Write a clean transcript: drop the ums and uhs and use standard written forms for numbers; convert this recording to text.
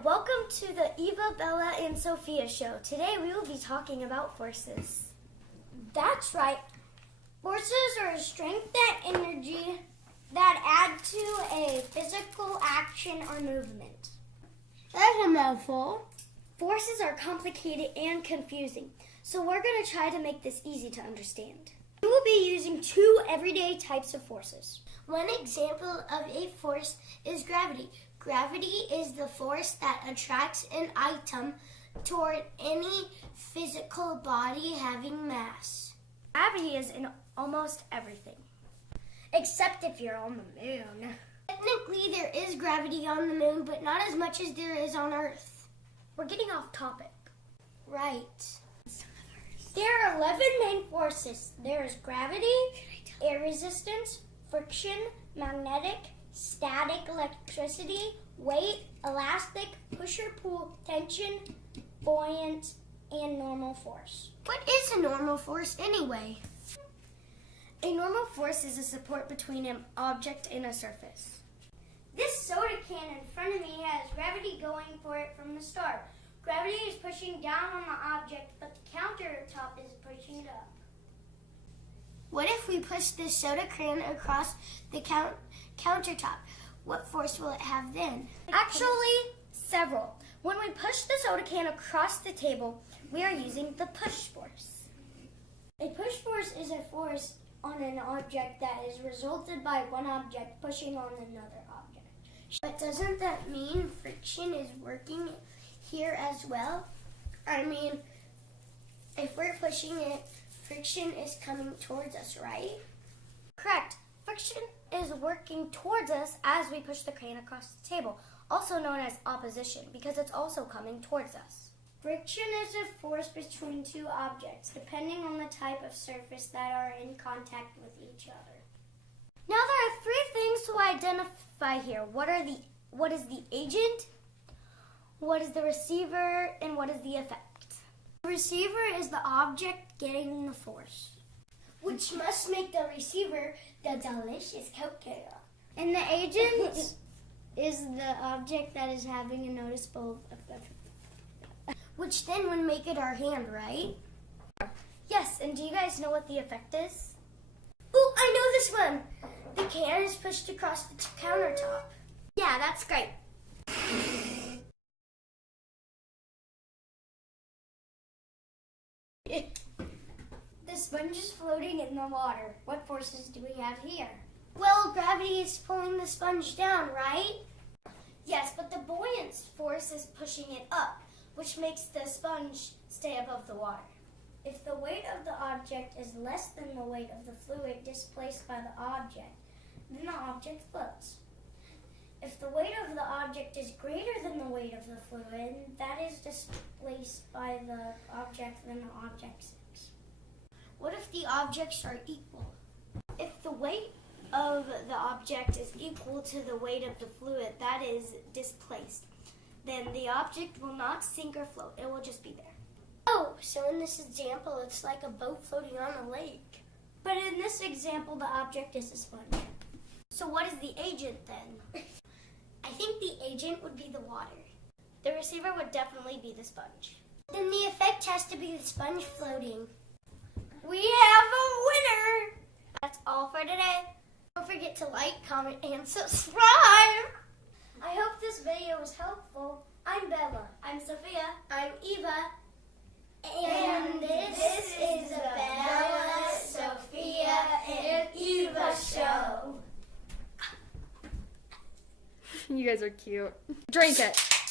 welcome to the Eva, Bella, and Sophia show. Today we will be talking about forces. That's right. Forces are strength and energy that add to a physical action or movement. That's a mouthful. Forces are complicated and confusing, so we're going to try to make this easy to understand. We will be using two everyday types of forces. One example of a force is gravity. Gravity is the force that attracts an item toward any physical body having mass. Gravity is in almost everything, except if you're on the moon. Technically, there is gravity on the moon, but not as much as there is on Earth. We're getting off topic. Right. There are 11 main forces. There is gravity, air resistance, friction, magnetic, static electricity, weight, elastic, pusher-pull, tension, buoyant, and normal force. What is a normal force anyway? A normal force is a support between an object and a surface. This soda can in front of me has gravity going for it from the start. Gravity is pushing down on the object, but the countertop is pushing it up. What if we push this soda can across the countertop? What force will it have then? Actually, several. When we push the soda can across the table, we are using the push force. A push force is a force on an object that is resulted by one object pushing on another object. But doesn't that mean friction is working here as well? I mean, if we're pushing it, friction is coming towards us, right? Correct. Friction is working towards us as we push the can across the table, also known as opposition, because it's also coming towards us. Friction is a force between two objects, depending on the type of surface that are in contact with each other. Now there are three things to identify here. What is the agent, what is the receiver, and what is the effect? The receiver is the object getting the force, which must make the receiver the delicious Coca-Cola. And the agent is the object that is having a noticeable effect, which then would make it our hand, right? Yes, and do you guys know what the effect is? Oh, I know this one! The can is pushed across the countertop. Yeah, that's great. The sponge is floating in the water. What forces do we have here? Well, gravity is pulling the sponge down, right? Yes, but the buoyant force is pushing it up, which makes the sponge stay above the water. If the weight of the object is less than the weight of the fluid displaced by the object, then the object floats. If the weight of the object is greater than the weight of the fluid that is displaced by the object, then the object sinks. What if the objects are equal? If the weight of the object is equal to the weight of the fluid that is displaced, then the object will not sink or float. It will just be there. Oh, so in this example, it's like a boat floating on a lake. But in this example, the object is a sponge. So what is the agent then? I think the agent would be the water. The receiver would definitely be the sponge. Then the effect has to be the sponge floating. We have a winner! That's all for today. Don't forget to like, comment, and subscribe. I hope this video was helpful. I'm Bella. I'm Sophia. I'm Eva. And this is the Bella, Sophia, and Eva show. You guys are cute. Drink it.